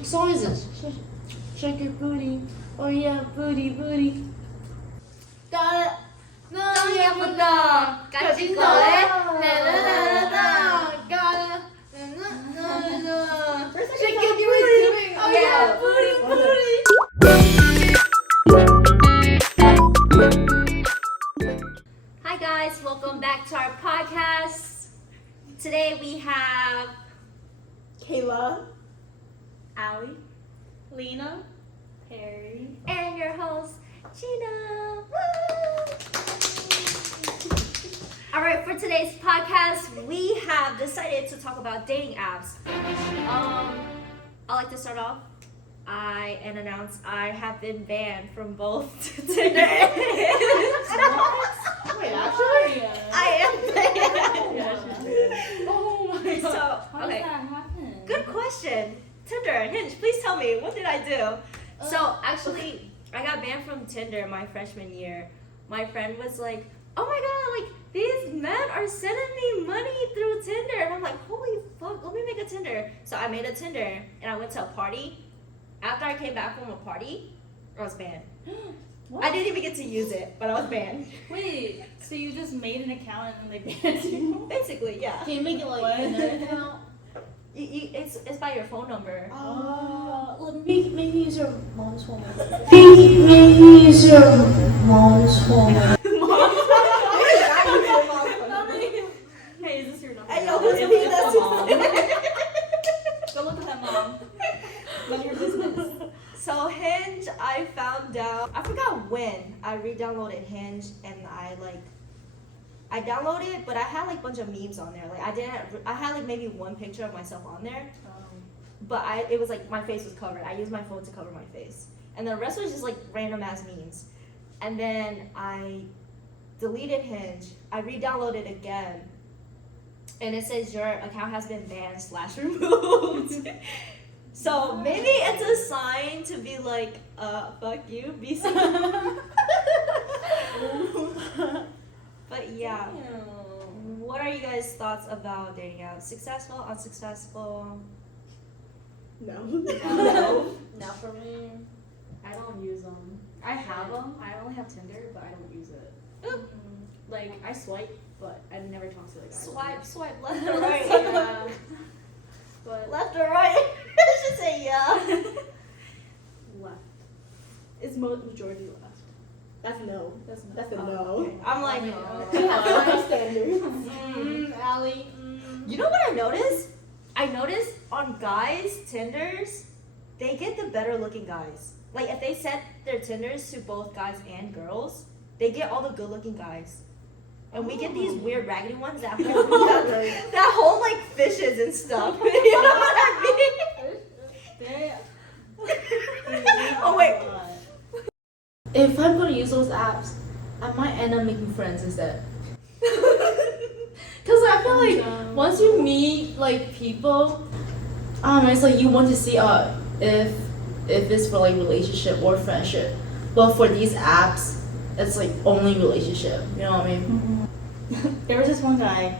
What song is this? Shake your booty. Oh yeah, booty, booty. 너무 예쁘다. 같이 노래. Shake your booty. Oh yeah, booty, booty. Hi guys, welcome back to our podcast. Today we have Kayla, Allie, Lena, Perry. and your host, Gina. Woo! All right, for today's podcast, we have decided to talk about dating apps. I'd like to start off and announce I have been banned from both Tinder and Hinge. Wait, actually? I am banned. Oh my god. So, How okay. does that happen? Good question. Tinder and Hinge, please tell me, what did I do? So actually, I got banned from Tinder my freshman year. My friend was like, oh my god, like these men are sending me money through Tinder. And I'm like, holy fuck, let me make a Tinder. So I made a Tinder and I went to a party. After I came back from a party, I was banned. What? I didn't even get to use it, but I was banned. Wait, so you just made an account and then they banned you? Basically, yeah. Can you make it like What? another account? It's by your phone number. Maybe use your mom's phone. Maybe use your mom's phone. Hey, is this your number? Hey, yo, who's It's me? your That's mom. Go look at that, mom. None of your business. So Hinge, I found out, I forgot when I re-downloaded Hinge and I downloaded it, but I had like a bunch of memes on there. Like I had like maybe one picture of myself on there, but it was like my face was covered. I used my phone to cover my face. And the rest was just like random ass memes. And then I deleted Hinge, I re-downloaded it again, and it says your account has been banned / removed. So maybe it's a sign to be like, fuck you, be safe. But yeah, what are you guys' thoughts about dating apps? Successful, unsuccessful? No. No. Now for me, I don't use them. I have them. I only have Tinder, but I don't use it. Like I swipe, but I never talk to like Swipe left or right. Yeah. But Left or right? I should say yeah. left. It's majority left. That's no. That's not. That's a Oh, no. okay. I'm like, You have high standards. Allie. You know what I noticed? I noticed on guys' Tinders, they get the better looking guys. Like if they set their Tinders to both guys and girls, they get all the good looking guys. And we get these weird raggedy ones that hold that hold like fishes and stuff. You know what I mean? Oh wait. If I'm gonna use those apps, I might end up making friends instead. Cause I feel like once you meet like people, it's like you want to see if it's for like relationship or friendship. But for these apps, it's like only relationship. You know what I mean? There was this one guy,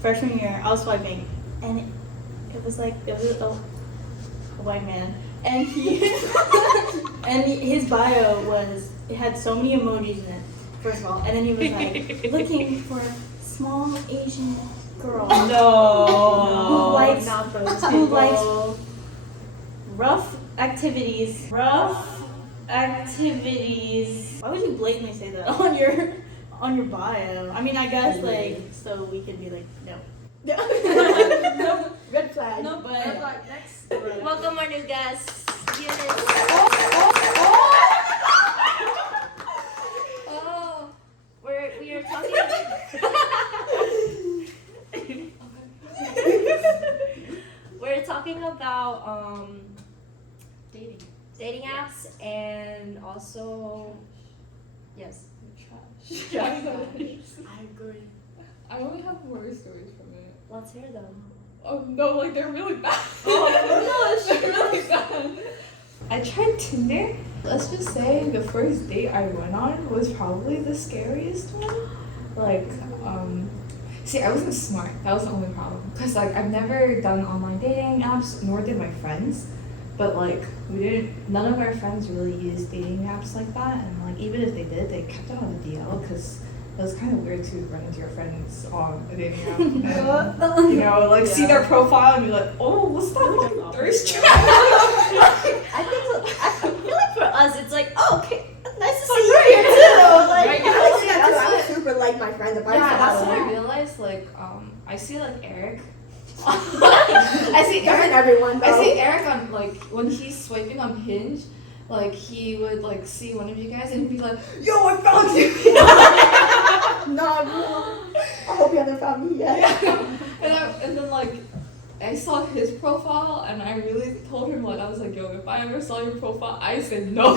freshman year, I was swiping, and it was like, there was a white man, and his bio it had so many emojis in it, first of all, and then he was like, looking for small Asian girl. No. Not those Who likes rough activities. Why would you blatantly say that on your bio? I mean, I guess like so we could be like no. Red flag. No, but but like next. Welcome our new guest, Eunice. Oh, we are talking. We're talking about dating apps and also yes. I agree. I only have horror stories from it. Let's hear them. Oh no, like they're really bad. Oh no, They're really bad. I tried Tinder. Let's just say the first date I went on was probably the scariest one. Like, see, I wasn't smart. That was the only problem. Because, like, I've never done online dating apps, nor did my friends. but like none of our friends really use dating apps like that, and like even if they did, they kept it on the DL because it was kind of weird to run into your friends on a dating app and like see their profile and be like, oh, what's that fucking thirst trap? I think so. I feel like for us, it's like, oh, okay, nice to see you here too. Like, Right. I like that too. I would super like my friends if I Yeah, saw that's them. what I realized. Like, I see like Eric. I see Doesn't Eric. everyone though? I see Eric on like when he's swiping on Hinge. Like he would like see one of you guys and he'd be like, "Yo, I found you." Nah, bro. I hope you haven't found me yet. And then like I saw his profile and I really told him like I was like, "Yo, if I ever saw your profile, I said no."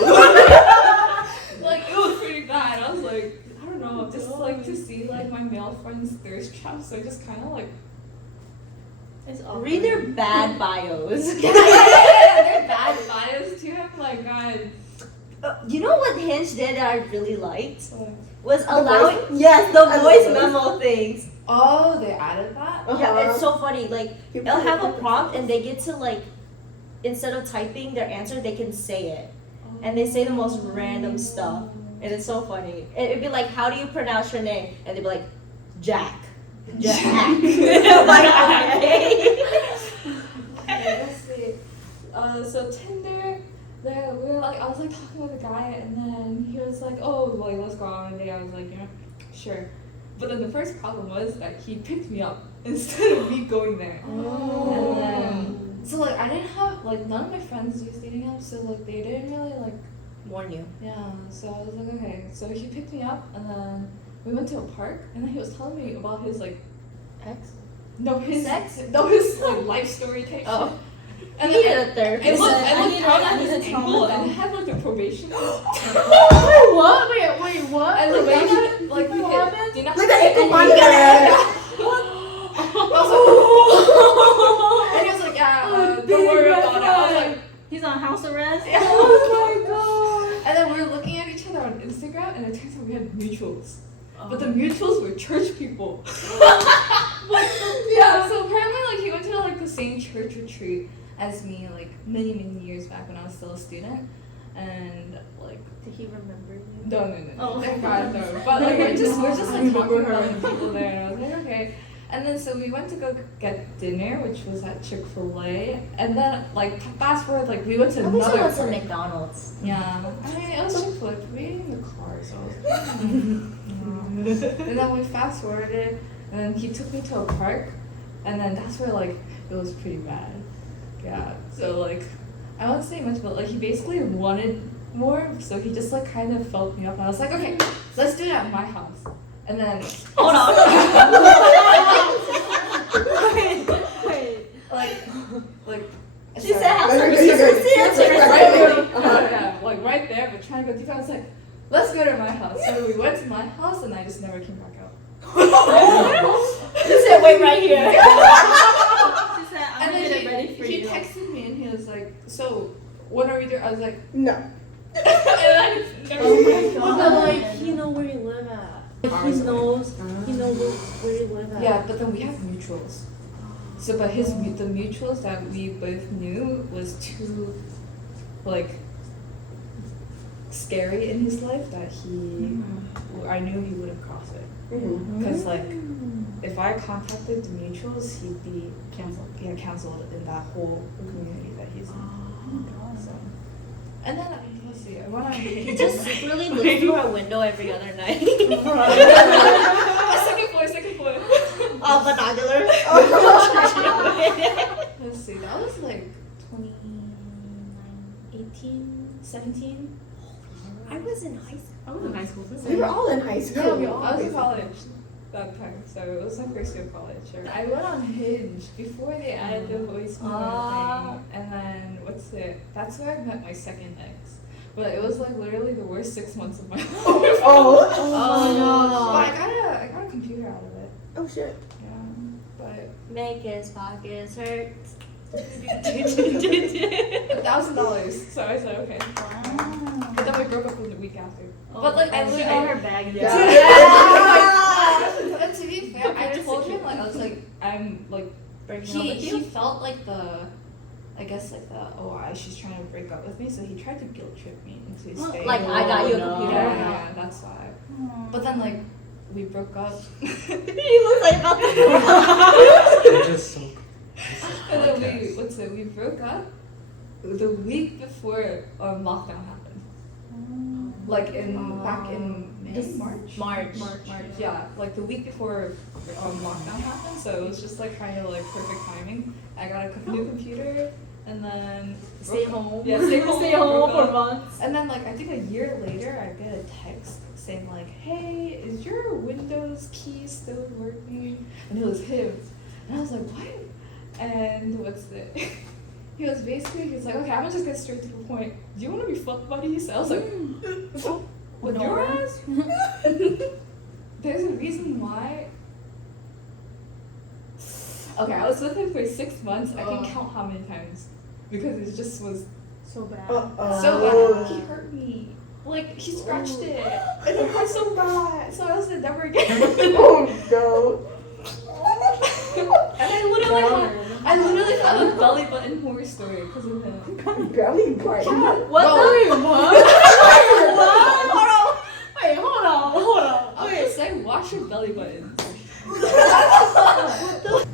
Like it was pretty bad. I was like, I don't know, just like to see like my male friends thirst traps. So I just kind of like. It's awkward. read their bad bios. Yeah, they're bad bios too. I'm like, God. You know what Hinge did that I really liked? Was The allowing voice- yes, the I love voice those. memo things. Oh, they added that? Yeah, it's so funny. Like People they'll have a put prompt themselves. and they get to like instead of typing their answer, they can say it. And they say the most random stuff. And it's so funny. It'd be like, how do you pronounce your name? And they'd be like, Jack. Jack. I'm like, okay. Okay, let's see. So Tinder, there we were like I was like talking with a guy and then he was like, oh, like let's go out on a date. I was like, yeah, sure. But then the first problem was that he picked me up instead of me going there. And then so like I didn't have like none of my friends use dating apps, so like they didn't really like Warn you. yeah. So I was like, okay. So he picked me up and then we went to a park and then he was telling me about his like Ex? his Sex? his like life story type Oh. shit. And He then needed a therapist. it looked I down need at to his trauma ankle and dump. it had like a probation. What? Wait, what? I looked down at it like What you happened? hit. Do you know? Look at ankle And monitor. he was like, yeah, don't worry about it. I was like, He's on house arrest. oh my god. And then we were looking at each other on Instagram and it turns out we had mutuals. But the mutuals were church people. Yeah, so apparently like he went to like the same church retreat as me like many years back when I was still a student. And like Did he remember you? no. Oh. Thank God, no. But like we're just like talking remember about her. the people there and I was like, okay. And then so we went to go get dinner, which was at Chick-fil-A. And then like fast forward, like we went to At least it another wasn't park. McDonald's. Yeah. I mean it was Chick-fil-A, but we ate in the car, so I was like, and then we fast forwarded and then he took me to a park and then that's where like it was pretty bad. Yeah. So like I won't say much, but like he basically wanted more, so he just like kind of felt me up and I was like, okay, let's do it at my house. And then Hold on. like She said house You're arrest. good, you're good. Yes, yes, Right yes. there. yeah, like right there, but trying to go deep. I was like, let's go to my house. So we went to my house and I just never came back out. You said wait right here. She said, I'm And gonna then get it ready for he you. texted me and he was like, so when are we there? I was like, No. and I never Oh my came back. God. But like, he know where you live at. Like, he knows where you live at. Yeah, but then we have mutuals. So, but the mutuals that we both knew was too, like, scary in his life that I knew he wouldn't cross it. Mm-hmm. Because, like, if I contacted the mutuals, he'd be canceled. Yeah, canceled in that whole community that he's in. So, and then, let's see, I went on He just secretly looks through our window every other night. second floor. Oh, binoculars. Let's see, that was like 2018, 17. I was in high school. I was in high school. We were all in high school. I was in college that time, so it was my first year of college. Sure. I went on Hinge before they added the voice thing, and then that's where I met my second ex. But it was like literally the worst 6 months of my life. Oh. But I got a computer out of it. Oh shit. Yeah, but Make his pockets hurt. $1,000. So I said okay. But then we broke up in the week after. But like I she literally. got her bag. Yeah. But to be fair, I told him like I was like I'm like Breaking up he with you? felt like the I guess like she's trying to break up with me, so he tried to guilt trip me into Well, staying. like, I got you a no. computer. Yeah, that's why. But then like we broke up. He looks like about to They're just so. And then we broke up the week before lockdown happened. Like back in March. Yeah, like the week before lockdown happened. So it was just like kind of like perfect timing. I got a new computer and then Stay broke up. home. Yeah, stay home. Stay home broke for up. months. And then like I think a year later, I get a text saying like, "Hey, is your Windows key still working?" And it was him. And I was like, "What?" And he was like, "Okay, I'm gonna just get straight to the point. Do you want to be fuck buddies?" I was like, "With your ass?" There's a reason why. Okay, I was with him for 6 months. I can count how many times because it just was So bad. so bad. He hurt me. Like he scratched it, and it hurt so bad. So I was like, never again. Oh no. And I literally have a belly button horror story because of him. Belly button. What No. the? What? Wait, hold on. I was just like, wash your belly button.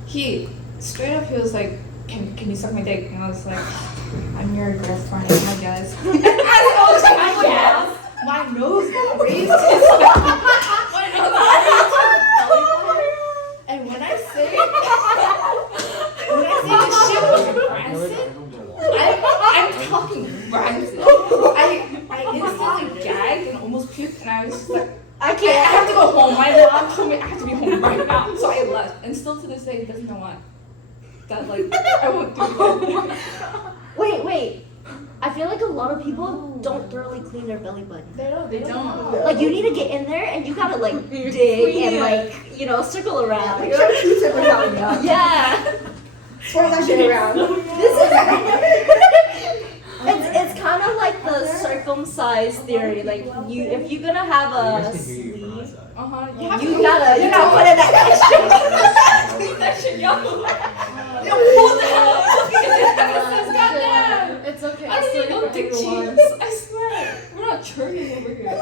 He straight up, he was like, can you suck my dick? And I was like, I'm your girlfriend, I guess. And as I was trying to laugh, my nose raised his my nose raised his belly button. And when I say this shit was rancid, I'm talking rancid. I instantly gagged and almost puked, and I was just like, I have to go home. My mom told me I have to be home right now, so I left. And still to this day, he doesn't know why. That like I won't do it again. Wait. I feel like a lot of people don't thoroughly clean their belly button. They don't. Like you need to get in there and you gotta like dig and like circle around. Like your teeth are coming out. Yeah. Swirl that shit around. It's kind of like the circumcised theory. Like if you're gonna have a sleeve, You you have to gotta put in that extra. clean that shit, yo. Yo, hold the hell up. Goddamn. It's okay. I don't even know dick everyone. cheeks. I swear. We're not churning over here. Oh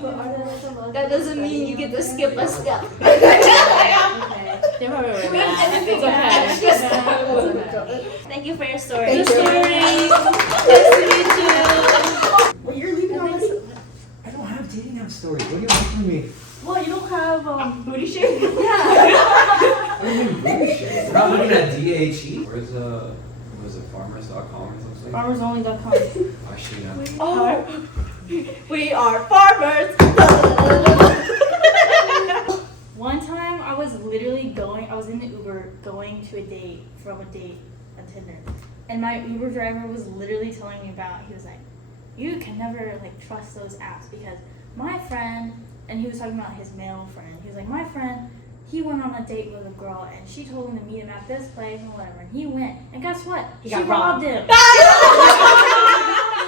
my god. That doesn't mean you get to skip a step. They're probably right. Anything It's okay. extra It's step. okay. Thank you for your story. Thank Good you. story. Nice to meet you. Well, you're leaving on this. I don't have dating app stories. What do you want from me? Well, you don't have booty shape. What do you mean booty shit? We're not looking at DHE. Where's was it farmers.com or something? Farmersonly.com. Actually, no. Oh, we are farmers. One time I was literally I was in the Uber going to a date from a date on Tinder. And my Uber driver was literally telling me he was like, you can never like trust those apps because my friend, and he was talking about his male friend, he was like, my friend, he went on a date with a girl and she told him to meet him at this place and whatever, and he went, and guess what? He She got robbed robbed. him.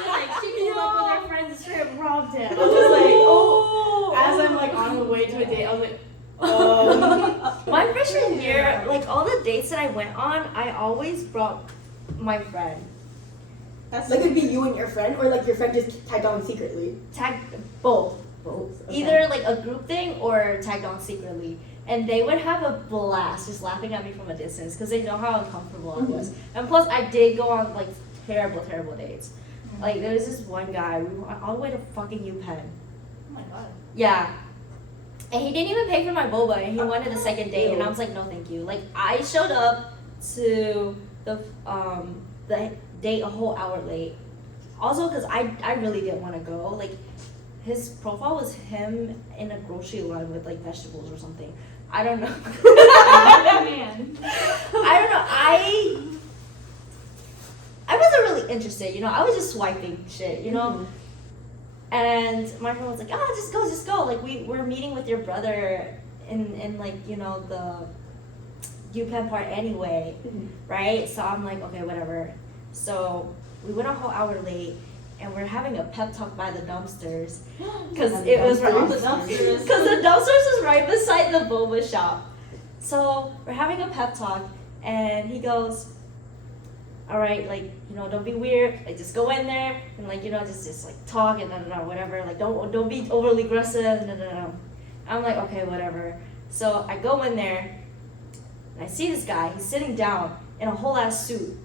Like, she pulled up with her friends and straight up robbed him. I was just like, oh. As I'm like on the way to a date, I was like, oh. My freshman year, like all the dates that I went on, I always brought my friend. That's Like it'd be you and your friend, or like your friend just tagged on secretly. Tagged both. Both. Either like a group thing or tagged on secretly. And they would have a blast just laughing at me from a distance because they know how uncomfortable I was. And plus, I did go on like terrible dates. Like there was this one guy, we went all the way to fucking UPenn. Oh my god. Yeah. And he didn't even pay for my boba, and he wanted a second date, and I was like, no, thank you. Like I showed up to the date a whole hour late. Also, because I really didn't want to go. Like his profile was him in a grocery line with like vegetables or something. I don't know. Man. I don't know. I wasn't really interested, you know. I was just swiping shit, you know. And my friend was like, "Oh, just go. Like we're meeting with your brother in like you know the UPenn part anyway, right?" So I'm like, okay, whatever. So we went a whole hour late, and we're having a pep talk by the dumpsters because it was right. The dumpsters. Because the dumpsters was right beside the boba shop. So we're having a pep talk, and he goes, all right, like, you know, don't be weird, like, just go in there and, like, you know, just like talk and whatever, like, don't be overly aggressive, no. I'm like, okay, whatever. So I go in there and I see this guy, he's sitting down in a whole ass suit.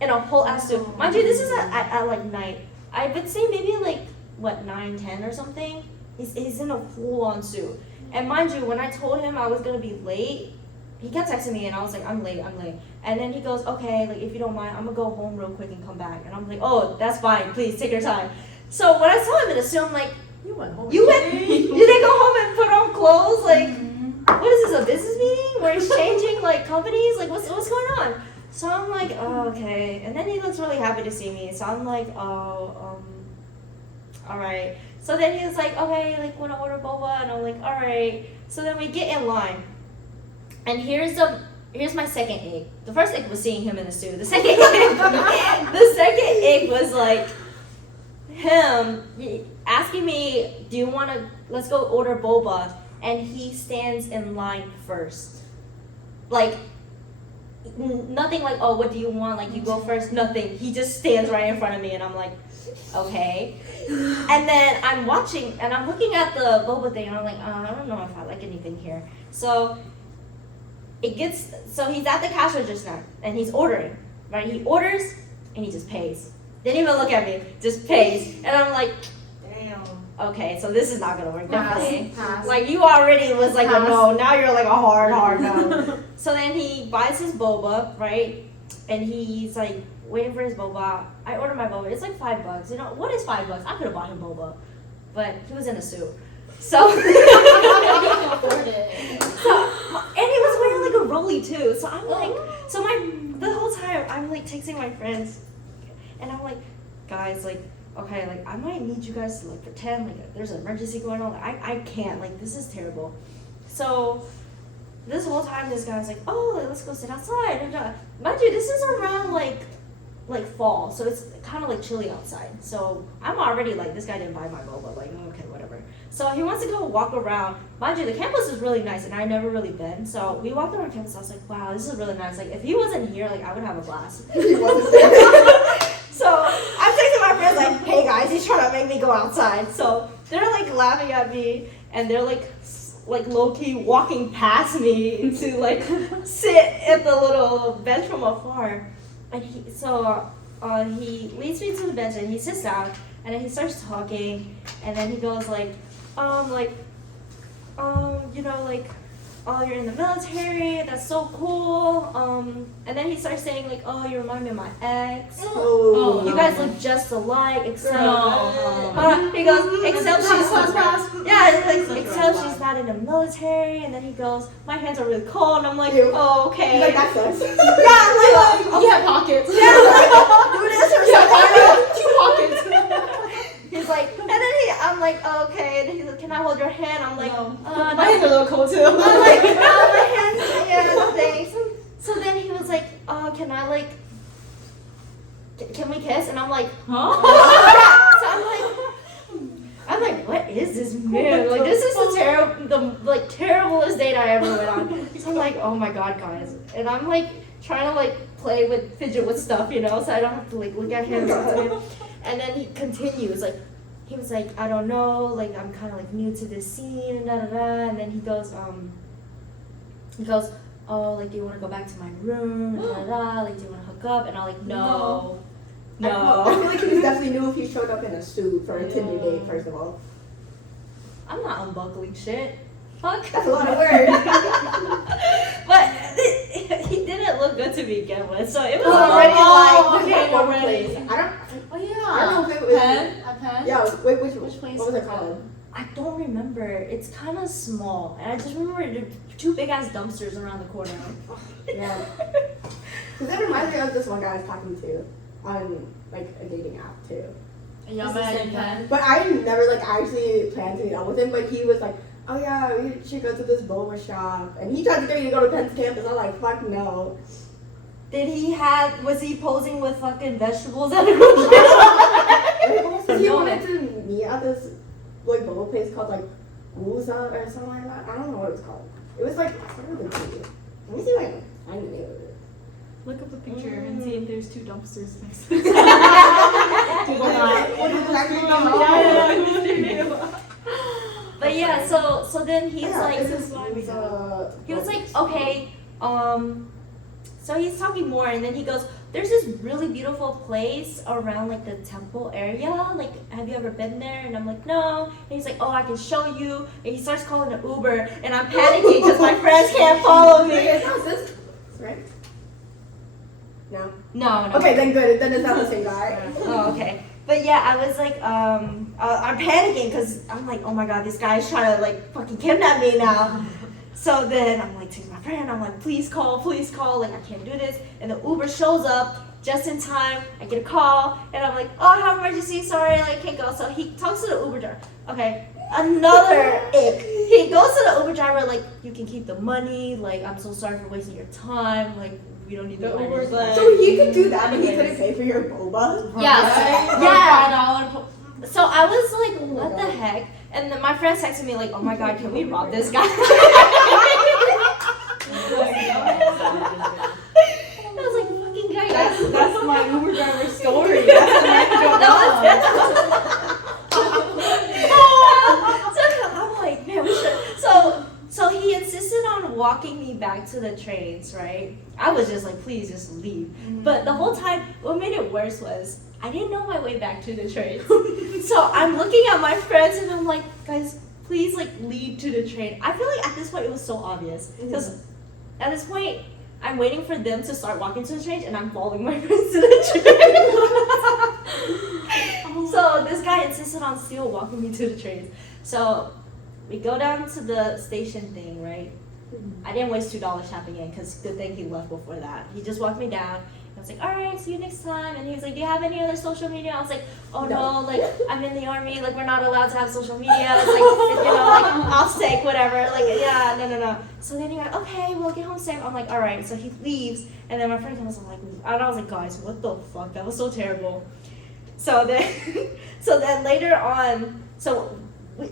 Mind you, this is at like night. I would say maybe like, 9-10 or something. He's in a full on suit. And mind you, when I told him I was gonna be late, he kept texting me and I was like, I'm late. And then he goes, okay, like, if you don't mind, I'm gonna go home real quick and come back. And I'm like, oh, that's fine, please take your time. So when I saw him in a suit, I'm like, You went home. you didn't go home and put on clothes? Like, what is this, a business meeting? We're exchanging like companies? Like, what's going on? So I'm like, oh, okay. And then he looks really happy to see me. So I'm like, oh, all right. So then he was like, okay, like, wanna order boba? And I'm like, all right. So then we get in line. And here's my second egg. The first egg was seeing him in the suit. The second egg was like him asking me, do you wanna, let's go order boba? And he stands in line first. Like, nothing like, oh, what do you want? Like, you go first. Nothing. He just stands right in front of me, and I'm like, okay. And then I'm watching, and I'm looking at the boba thing, and I'm like, I don't know if I like anything here. So he's at the cash register, and he's ordering, right? He orders, and he just pays. Didn't even look at me, just pays. And I'm like, damn. Okay, so this is not gonna work. Definitely. Pass. Like, you already was like Pass. a no. Now you're like a hard no. So then he buys his boba, right? And he's like waiting for his boba. I order my boba. It's like $5. You know what is $5? I could have bought him boba, but he was in a suit. So, and he was wearing like a rollie too. So I'm like, the whole time I'm like texting my friends, and I'm like, guys, like, okay, like, I might need you guys to like pretend like there's an emergency going on. Like, I can't, like, this is terrible. So this whole time this guy's like, oh, like, let's go sit outside. And mind you, this is around like fall, so it's kind of like chilly outside. So I'm already like, this guy didn't buy my boba, like, okay, whatever. So he wants to go walk around. Mind you, the campus is really nice, and I've never really been. So we walked around campus. I was like, wow, this is really nice. Like, if he wasn't here, like, I would have a blast. He wasn't there. So I'm texting my friends like, hey guys, he's trying to make me go outside. So they're like laughing at me, and they're like low key walking past me to like sit at the little bench from afar. And he leads me to the bench and he sits down, and then he starts talking, and then he goes like, you know, like, oh, you're in the military, that's so cool. And then he starts saying like, oh, you remind me of my ex. Oh. You guys look just alike, except No. he goes, except Pass. yeah, like, except she's not in the military. And then he goes, my hands are really cold. And I'm like, Ew. oh, okay. Like, that sucks. Yeah, I'm like, You have pockets. yeah, I'm like, do this or Yeah, something. 2 pockets. He's like, and then I'm like, okay. And he's like, can I hold your hand? I'm like, No. no. My hands are a little cold too. I'm like, no, my hands, yeah, thanks. So then he was like, can I like, can we kiss? And I'm like, Huh? so I'm like, what is this man? Like, this is the terriblest date I ever went on. So I'm like, oh my god, guys. And I'm like trying to like fidget with stuff, you know, so I don't have to like look at him. And then he continues, like, he was like, I don't know, like, I'm kind of like new to this scene, and and then he goes, oh, like, do you want to go back to my room, like, do you want to hook up? And I'm like, no. I feel like he was definitely new if he showed up in a suit for a Tinder date, first of all. I'm not unbuckling shit. Fuck. That's a lot of words. But he didn't look good to begin with, so it was Oh, already oh, like, okay, One already. place. I Oh yeah. don't know if it was. Pen? A pen? Yeah, wait, which place what was it was called? I don't remember. It's kind of small, and I just remember there were 2 big ass dumpsters around the corner. Yeah. Because it reminds me of this one guy I was talking to on like a dating app too. A young It's the man same in pen. But I never like actually planned to meet up with him. But he was like, oh yeah, we should go to this boba shop, and he tried to get me to go to Penn's campus. I'm like, fuck no. Was he posing with fucking vegetables at a grocery store? He wanted to meet at this like boba place called like Wusa or something like that. I don't know what it was called. It was like, let me see if I can find the name of it. Look up the picture and see if there's 2 dumpsters next to What is exactly going on? But yeah, so then he's Yeah, like, this is why we he was like, okay, so he's talking more, and then he goes, there's this really beautiful place around like the temple area. Like, have you ever been there? And I'm like, no. And he's like, oh, I can show you. And he starts calling an Uber, and I'm panicking because my friends can't follow me. Wait, how's this? Right? No. No, no. Okay, then good. Then it's not the same guy. Oh, okay. But yeah, I was like, I'm panicking because I'm like, oh my god, this guy is trying to like fucking kidnap me now. So then I'm like, texting my friend, I'm like, please call, like I can't do this. And the Uber shows up just in time. I get a call, and I'm like, oh, I have an emergency, sorry, like I can't go. So he talks to the Uber driver. Okay, another ick. He goes to the Uber driver, like, you can keep the money, like, I'm so sorry for wasting your time, like, we don't need the money. So he could do that, but he couldn't pay for your boba? Yeah, $5. so I was like, what the heck? And then my friend texted me like, oh my god, can we rob this guy? I was like, fucking guy. That's my Uber driver story. That's So I'm like, man, we should. So he insisted on walking me back to the trains, right? I was just like, please just leave. But the whole time, what made it worse was I didn't know my way back to the trains. So I'm looking at my friends and I'm like, guys, please like lead to the train. I feel like at this point it was so obvious because at this point I'm waiting for them to start walking to the train and I'm following my friends to the train. So this guy insisted on still walking me to the train. So we go down to the station thing, right? I didn't waste $2 tapping in because good thing he left before that. He just walked me down. I was like, all right, see you next time. And he was like, do you have any other social media? I was like, oh no, like I'm in the army, like we're not allowed to have social media. It's like, you know, like off sick, whatever. Like, yeah, no. So then he went, okay, we'll get home safe. I'm like, all right. So he leaves, and then my friend comes. I'm like, and I was like, guys, what the fuck? That was so terrible. So then, later on,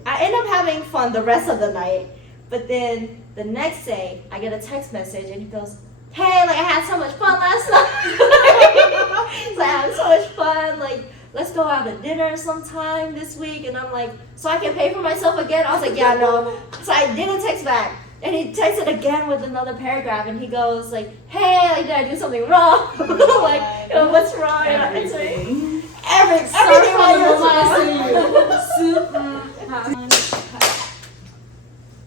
I end up having fun the rest of the night. But then the next day, I get a text message, and he goes, hey, like I had so much fun last night. So I had so much fun, like let's go out to dinner sometime this week. And I'm like, so I can pay for myself again? I was like, yeah, no. So I didn't text back. And he texted again with another paragraph, and he goes like, hey, like did I do something wrong? Like, you know, what's wrong? Everything was wrong.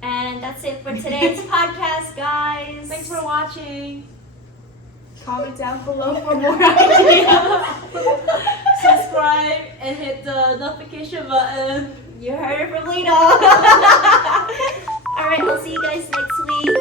And that's it for today's podcast, guys. Thanks for watching. Comment down below for more ideas. Subscribe and hit the notification button. You heard it from Lena. All right, I'll see you guys next week.